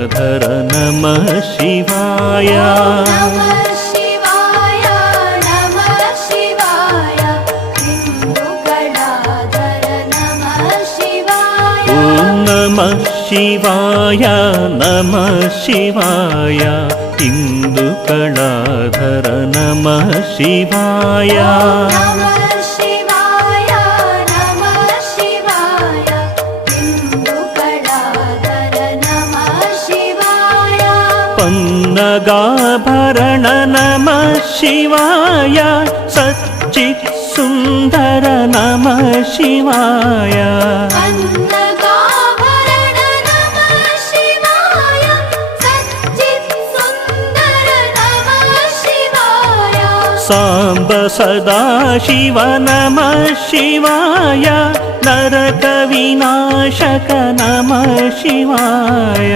पिन्दुकलाधर नमः शिवाय नमः शिवाय नमः शिवाय पिन्दुकलाधर नमः शिवाय पन्नगाभरण नमः शिवाय सच्चित् सुन्दर नमः शिवाय सांब सदाशिव नमः शिवाय नरक विनाशक नमः शिवाय।